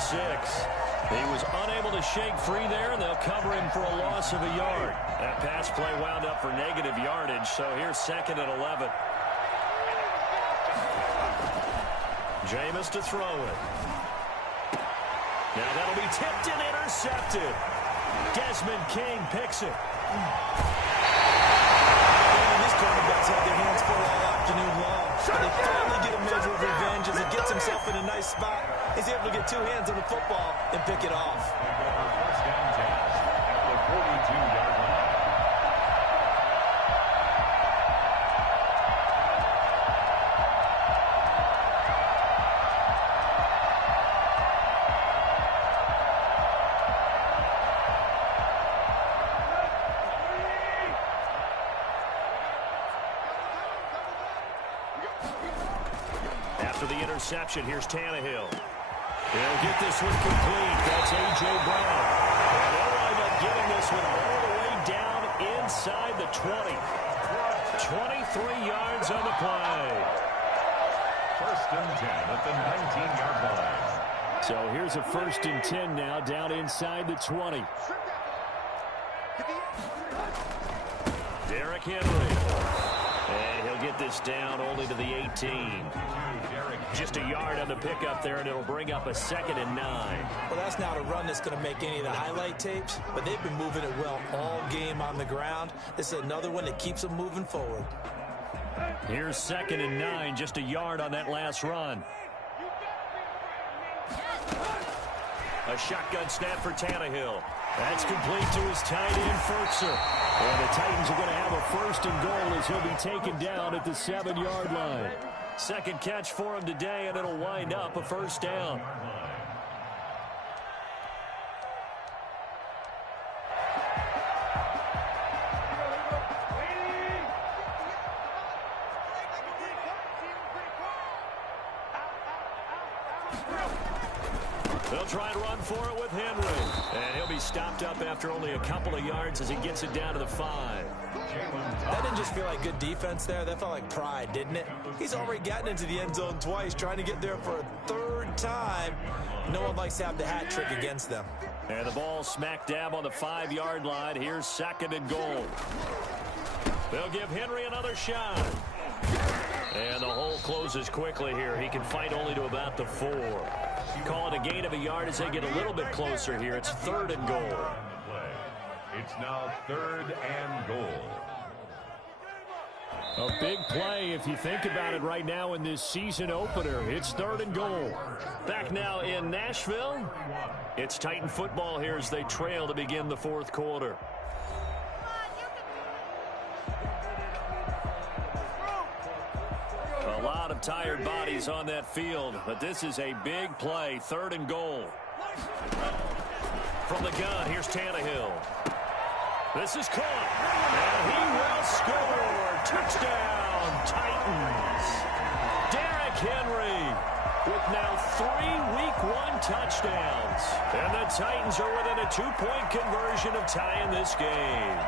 He was unable to shake free there, and they'll cover him for a loss of a yard. That pass play wound up for negative yardage, so here's 2nd and 11. Jameis to throw it. Now that'll be tipped and intercepted. Desmond King picks it. These quarterbacks have their hands full all afternoon long. But they finally get a measure of revenge as he gets himself in a nice spot. He's able to get 2 hands on the football and pick it off. First down at the 42-yard line. After the interception, here's Tannehill. He'll get this one complete. That's A.J. Brown. And they'll wind up getting this one all the way down inside the 20. 23 yards on the play. 1st and 10 at the 19-yard line. So here's a 1st and 10 now, down inside the 20. Derrick Henry. And he'll get this down only to the 18. Just a yard on the pickup there, and it'll bring up a 2nd and 9. Well, that's not a run that's going to make any of the highlight tapes, but they've been moving it well all game on the ground. This is another one that keeps them moving forward. Here's 2nd and 9, just a yard on that last run. A shotgun snap for Tannehill. That's complete to his tight end, Fertzer. And the Titans are going to have a 1st and goal as he'll be taken down at the 7-yard line. 2nd catch for him today, and it'll wind up a 1st down. They'll try and run for it with Henry. And he'll be stopped up after only a couple of yards as he gets it down to the 5. That didn't just feel like good defense there. That felt like pride, didn't it? He's already gotten into the end zone twice, trying to get there for a 3rd time. No one likes to have the hat trick against them. And the ball smack dab on the 5-yard line. Here's 2nd and goal. They'll give Henry another shot. And the hole closes quickly here. He can fight only to about the 4. Call it a gain of a yard as they get a little bit closer here. It's 3rd and goal. It's now 3rd and goal. A big play if you think about it right now in this season opener. It's 3rd and goal. Back now in Nashville. It's Titan football here as they trail to begin the 4th quarter. A lot of tired bodies on that field, but this is a big play. 3rd and goal. From the gun, here's Tannehill. This is caught, and he will score. Touchdown, Titans. Derrick Henry with now 3 Week 1 touchdowns. And the Titans are within a 2-point conversion of tying this game.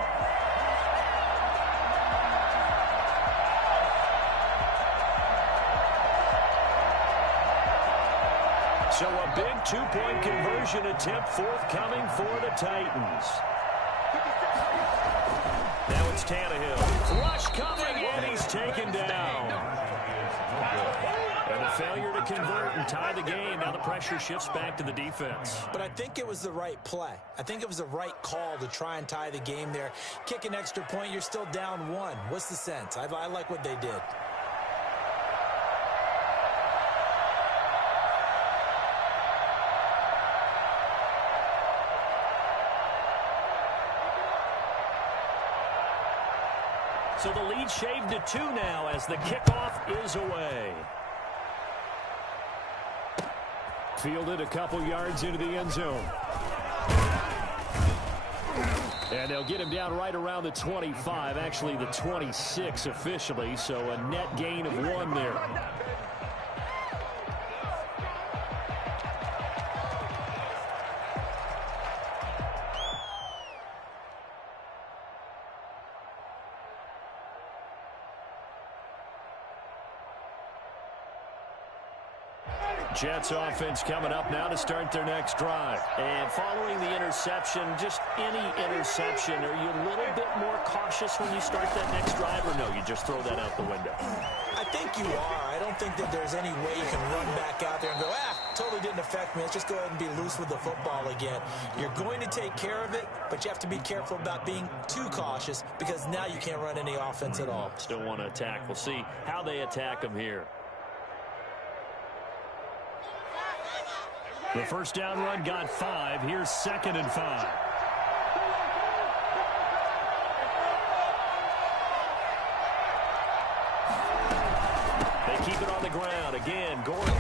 So a big 2-point conversion attempt forthcoming for the Titans. Now it's Tannehill. Rush coming, and he's taken down. And a failure to convert and tie the game. Now the pressure shifts back to the defense. But I think it was the right play. I think it was the right call to try and tie the game there. Kick an extra point, you're still down 1. What's the sense? I like what they did. So the lead shaved to 2 now as the kickoff is away. Fielded a couple yards into the end zone. And they'll get him down right around the 25, actually the 26 officially, so a net gain of 1 there. Jets offense coming up now to start their next drive. And following the interception, just any interception, are you a little bit more cautious when you start that next drive, or no, you just throw that out the window? I think you are. I don't think that there's any way you can run back out there and go, totally didn't affect me. Let's just go ahead and be loose with the football again. You're going to take care of it, but you have to be careful about being too cautious because now you can't run any offense at all. Still want to attack. We'll see how they attack them here. The first down run got 5. Here's 2nd and 5. They keep it on the ground. Again, Gordon.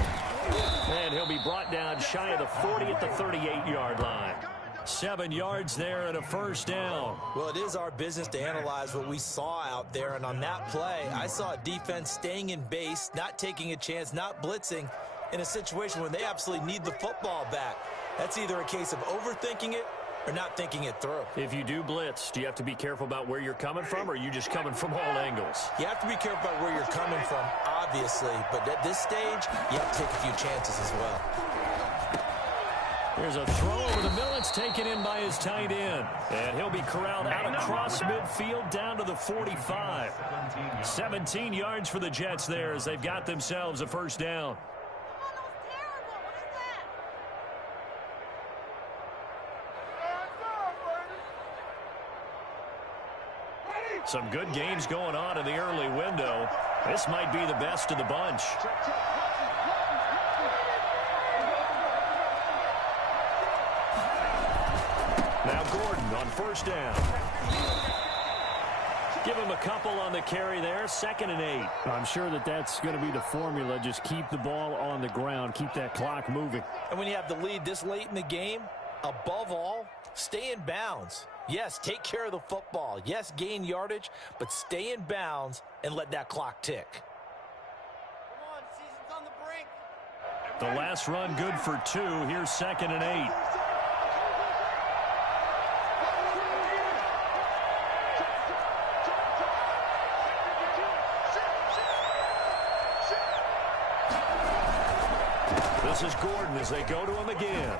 And he'll be brought down shy of the 40 at the 38-yard line. 7 yards there and a first down. Well, it is our business to analyze what we saw out there. And on that play, I saw a defense staying in base, not taking a chance, not blitzing in a situation where they absolutely need the football back. That's either a case of overthinking it or not thinking it through. If you do blitz, do you have to be careful about where you're coming from, or are you just coming from all angles? You have to be careful about where you're coming from, obviously. But at this stage, you have to take a few chances as well. Here's a throw over the middle. It's taken in by his tight end. And he'll be corralled out across midfield down to the 45. 17 yards for the Jets there as they've got themselves a first down. Some good games going on in the early window. This might be the best of the bunch. Now Gordon on first down. Give him a couple on the carry there. 2nd and 8. I'm sure that that's going to be the formula. Just keep the ball on the ground. Keep that clock moving. And when you have the lead this late in the game, above all, stay in bounds. Yes, take care of the football. Yes, gain yardage, but stay in bounds and let that clock tick. Come on, season's on the brink. The last run good for 2. Here's 2nd and 8. This is Gordon as they go to him again.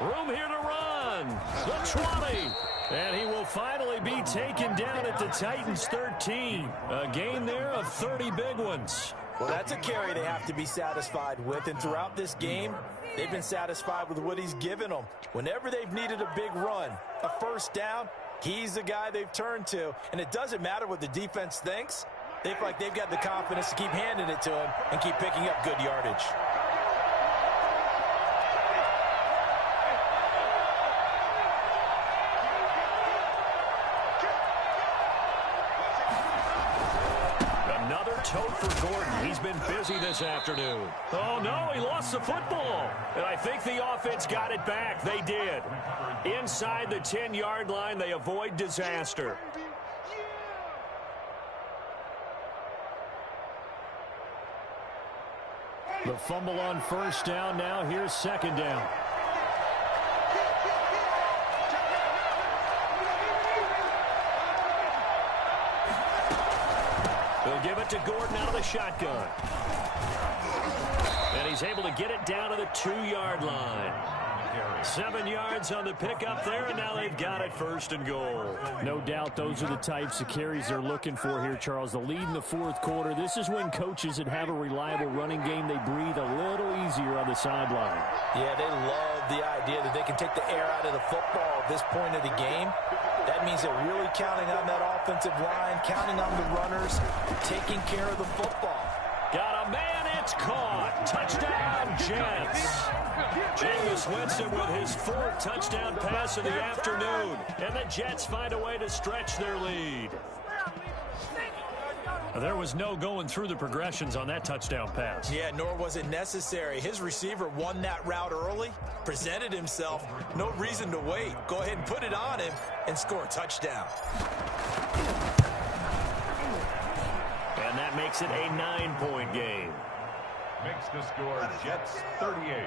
Room here to run. The 20. And he will finally be taken down at the Titans 13. A gain there of 30 big ones. Well, that's a carry they have to be satisfied with. And throughout this game, they've been satisfied with what he's given them. Whenever they've needed a big run, a first down, he's the guy they've turned to. And it doesn't matter what the defense thinks. They feel like they've got the confidence to keep handing it to him and keep picking up good yardage. Tote for Gordon. He's been busy this afternoon. Oh, no, he lost the football. And I think the offense got it back. They did. Inside the 10-yard line, they avoid disaster. The fumble on first down now. Here's 2nd down. They'll give it to Gordon out of the shotgun. And he's able to get it down to the 2-yard line. 7 yards on the pickup there, and now they've got it 1st and goal. No doubt those are the types of carries they're looking for here, Charles. The lead in the 4th quarter. This is when coaches that have a reliable running game, they breathe a little easier on the sideline. Yeah, they love the idea that they can take the air out of the football at this point of the game. That means they're really counting on that offensive line, counting on the runners, taking care of the football. Got a man, it's caught. Touchdown, Jets. Jameis Winston with his 4th touchdown pass of the afternoon. And the Jets find a way to stretch their lead. There was no going through the progressions on that touchdown pass. Yeah, nor was it necessary. His receiver won that route early, presented himself. No reason to wait. Go ahead and put it on him and score a touchdown. And that makes it a 9-point game. Makes the score Jets 38,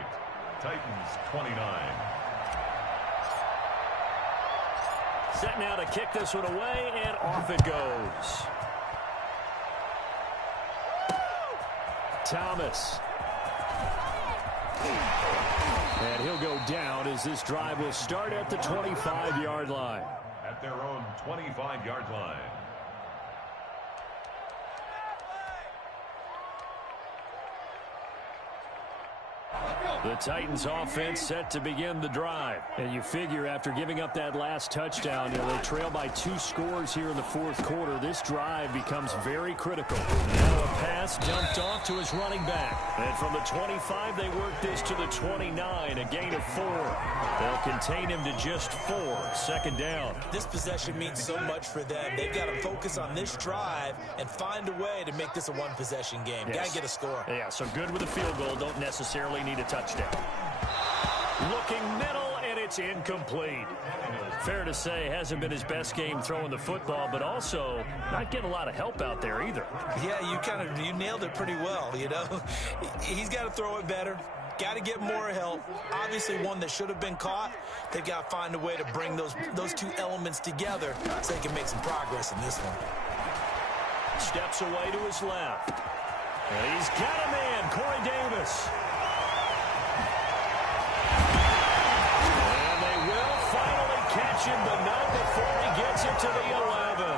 Titans 29. Set now to kick this one away, and off it goes. And he'll go down as this drive will start at the 25-yard line. At their own 25-yard line. The Titans offense set to begin the drive. And you figure after giving up that last touchdown, they trail by 2 scores here in the fourth quarter. This drive becomes very critical. Now a pass dumped off to his running back. And from the 25, they work this to the 29, a gain of 4. They'll contain him to just 4, second down. This possession means so much for them. They've got to focus on this drive and find a way to make this a one-possession game. Yes. Got to get a score. Yeah, so good with a field goal. Don't necessarily need a touchdown. Looking middle, and it's incomplete. Fair to say, hasn't been his best game throwing the football, but also not getting a lot of help out there either. Yeah, you nailed it pretty well, He's got to throw it better. Got to get more help. Obviously one that should have been caught. They've got to find a way to bring those two elements together so they can make some progress in this one. Steps away to his left. And he's got a man, Corey Davis. And they will finally catch him, but not before he gets it to the 11.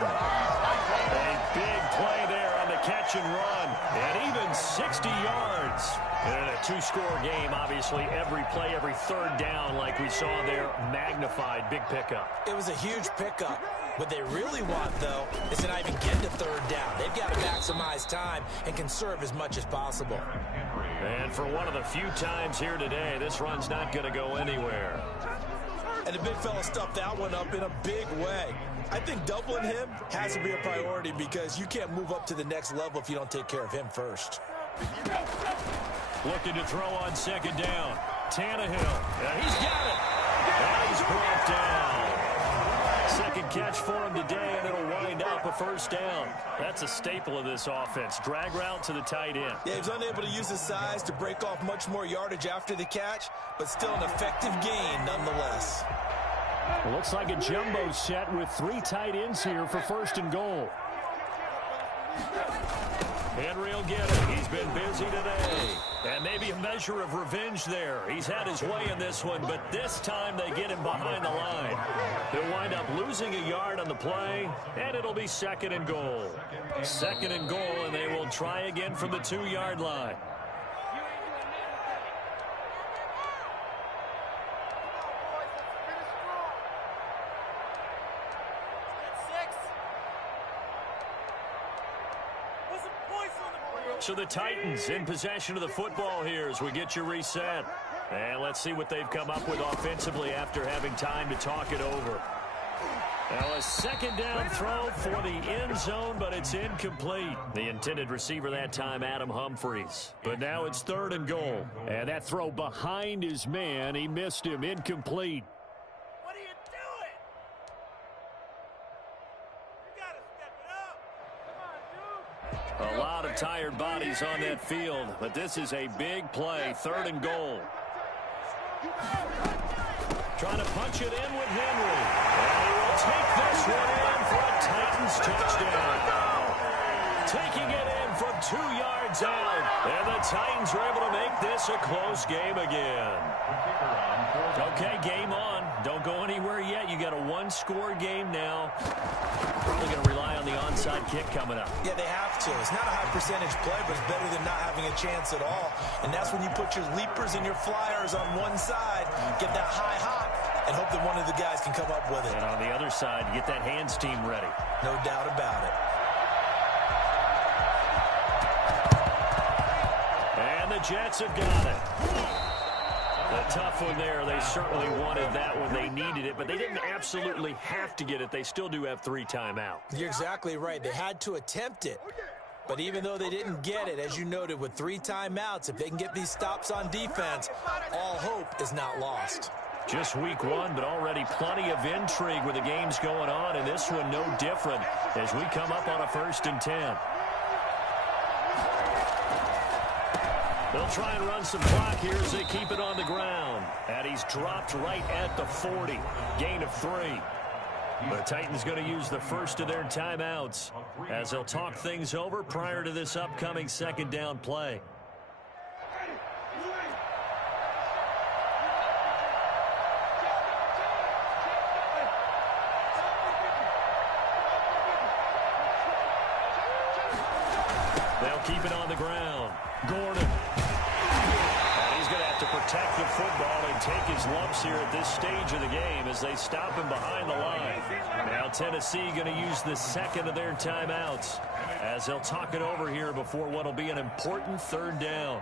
A big play there on the catch and run. And even 60 yards. And a 2-score game, obviously, every play, every third down, like we saw there, magnified, big pickup. It was a huge pickup. What they really want, though, is to not even get to third down. They've got to maximize time and conserve as much as possible. And for one of the few times here today, this run's not going to go anywhere. And the big fella stuffed that one up in a big way. I think doubling him has to be a priority because you can't move up to the next level if you don't take care of him first. Looking to throw on second down. Tannehill. He's got it. And he's brought down. Second catch for him today, and it'll wind up a first down. That's a staple of this offense. Drag route to the tight end. Yeah, he's unable to use his size to break off much more yardage after the catch, but still an effective gain nonetheless. It looks like a jumbo set with 3 tight ends here for first and goal. Henry will get it. He's been busy today. And maybe a measure of revenge there. He's had his way in this one, but this time they get him behind the line. They'll wind up losing a yard on the play, and it'll be second and goal. Second and goal, and they will try again from the 2-yard line. So the Titans in possession of the football here as we get you reset. And let's see what they've come up with offensively after having time to talk it over. Now a second down throw for the end zone, but it's incomplete. The intended receiver that time, Adam Humphries. But now it's third and goal. And that throw behind his man, he missed him, incomplete. What are you doing? You gotta step it up. Come on, dude. A lot of tired bodies on that field, but this is a big play, third and goal. Trying to punch it in with Henry. And he will take this one in for a Titans touchdown. Taking it in from 2 yards out. And the Titans were able to make this a close game again. Okay, game on. Don't go anywhere yet. You got a 1-score game now. Probably going to rely on the onside kick coming up. Yeah, they have to. It's not a high percentage play, but it's better than not having a chance at all. And that's when you put your leapers and your flyers on one side, get that high hop, and hope that one of the guys can come up with it. And on the other side, get that hands team ready. No doubt about it. And the Jets have got it. A tough one there. They certainly wanted that one. They needed it, but they didn't absolutely have to get it. They still do have 3 timeouts. You're exactly right. They had to attempt it. But even though they didn't get it, as you noted, with 3 timeouts, if they can get these stops on defense, all hope is not lost. Just week 1, but already plenty of intrigue with the games going on, and this one no different as we come up on a 1st and 10. They'll try and run some clock here as they keep it on the ground. And he's dropped right at the 40. Gain of 3. The Titans going to use the first of their timeouts as they'll talk things over prior to this upcoming second down play. to protect the football and take his lumps here at this stage of the game as they stop him behind the line. Now Tennessee going to use the second of their timeouts as they'll talk it over here before what will be an important third down.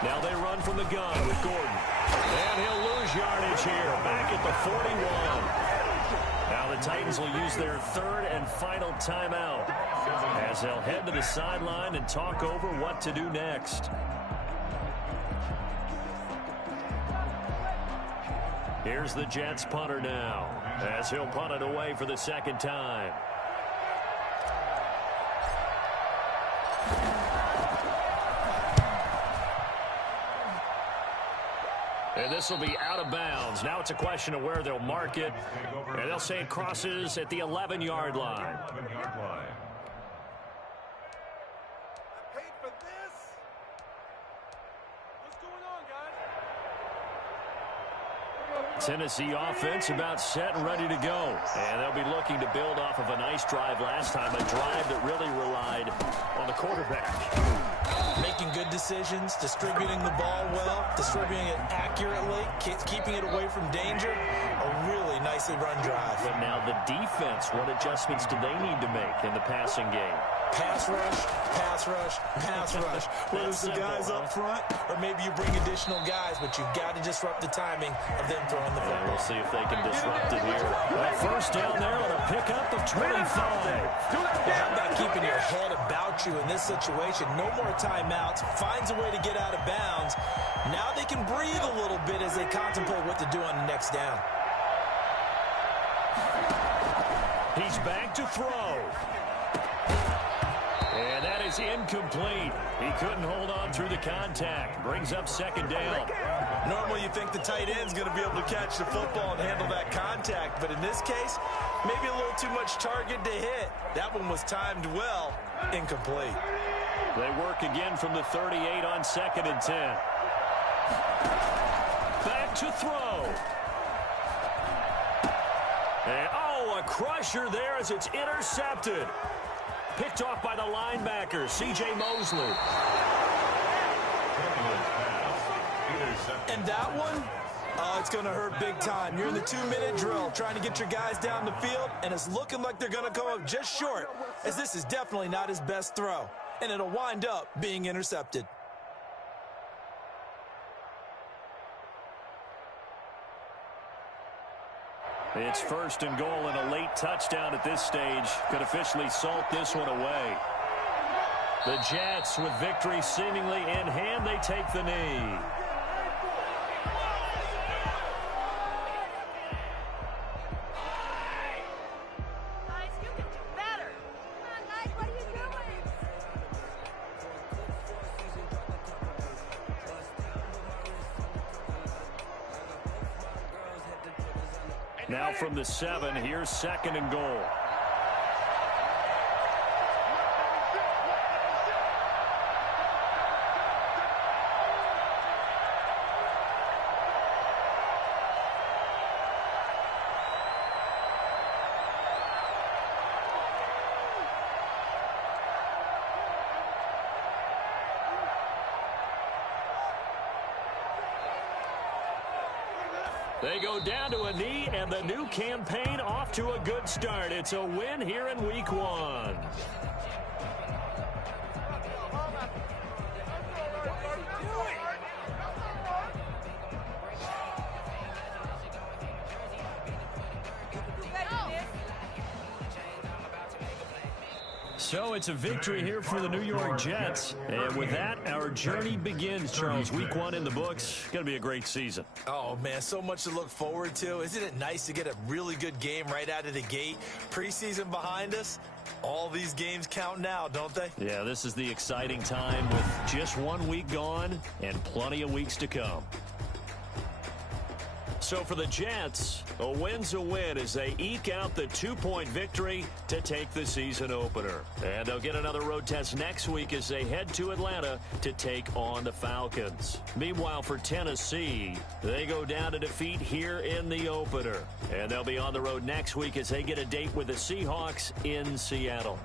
Now they run from the gun with Gordon. And he'll lose yardage here, back at the 41. Now the Titans will use their third and final timeout as they'll head to the sideline and talk over what to do next. Here's the Jets punter now as he'll punt it away for the second time. And this will be out of bounds. Now it's a question of where they'll mark it. And they'll say it crosses at the 11-yard line. I paid for this. What's going on, guys? Tennessee offense about set and ready to go. And they'll be looking to build off of a nice drive last time, a drive that really relied on the quarterback. Making good decisions, distributing the ball well, distributing it accurately, keeping it away from danger. A really nicely run drive. But now the defense, what adjustments do they need to make in the passing game? Pass rush, pass rush, pass rush. Whether it's the guys up front or maybe you bring additional guys, but you've got to disrupt the timing of them throwing the football. We'll see if they can disrupt it here. Well, first down there on a pickup of 25. How about keeping your head about you in this situation? No more timeouts. Finds a way to get out of bounds. Now they can breathe a little bit as they contemplate what to do on the next down. He's back to throw. And that is incomplete. He couldn't hold on through the contact. Brings up second down. Normally you think the tight end's going to be able to catch the football and handle that contact, but in this case, maybe a little too much target to hit. That one was timed well. Incomplete. They work again from the 38 on second and 10. Back to throw. And, a crusher there as it's intercepted. Picked off by the linebacker, C.J. Mosley. And that one, it's going to hurt big time. You're in the 2-minute drill trying to get your guys down the field, and it's looking like they're going to go up just short, as this is definitely not his best throw, and it'll wind up being intercepted. It's first and goal, and a late touchdown at this stage could officially salt this one away. The Jets, with victory seemingly in hand, they take the knee. Guys, you can do better. Come on, guys, what are you doing? Now from the 7, here's second and goal. They go down to a knee, and the new campaign off to a good start. It's a win here in week 1. So it's a victory here for the New York Jets. And with that, our journey begins, Charles. Week 1 in the books. Going to be a great season. Oh, man, so much to look forward to. Isn't it nice to get a really good game right out of the gate? Preseason behind us. All these games count now, don't they? Yeah, this is the exciting time with just 1 week gone and plenty of weeks to come. So for the Jets, a win's a win as they eke out the 2-point victory to take the season opener. And they'll get another road test next week as they head to Atlanta to take on the Falcons. Meanwhile, for Tennessee, they go down to defeat here in the opener. And they'll be on the road next week as they get a date with the Seahawks in Seattle.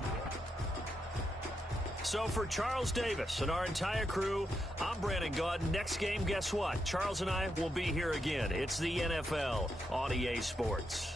So for Charles Davis and our entire crew, I'm Brandon Gaudin. Next game, guess what? Charles and I will be here again. It's the NFL on EA Sports.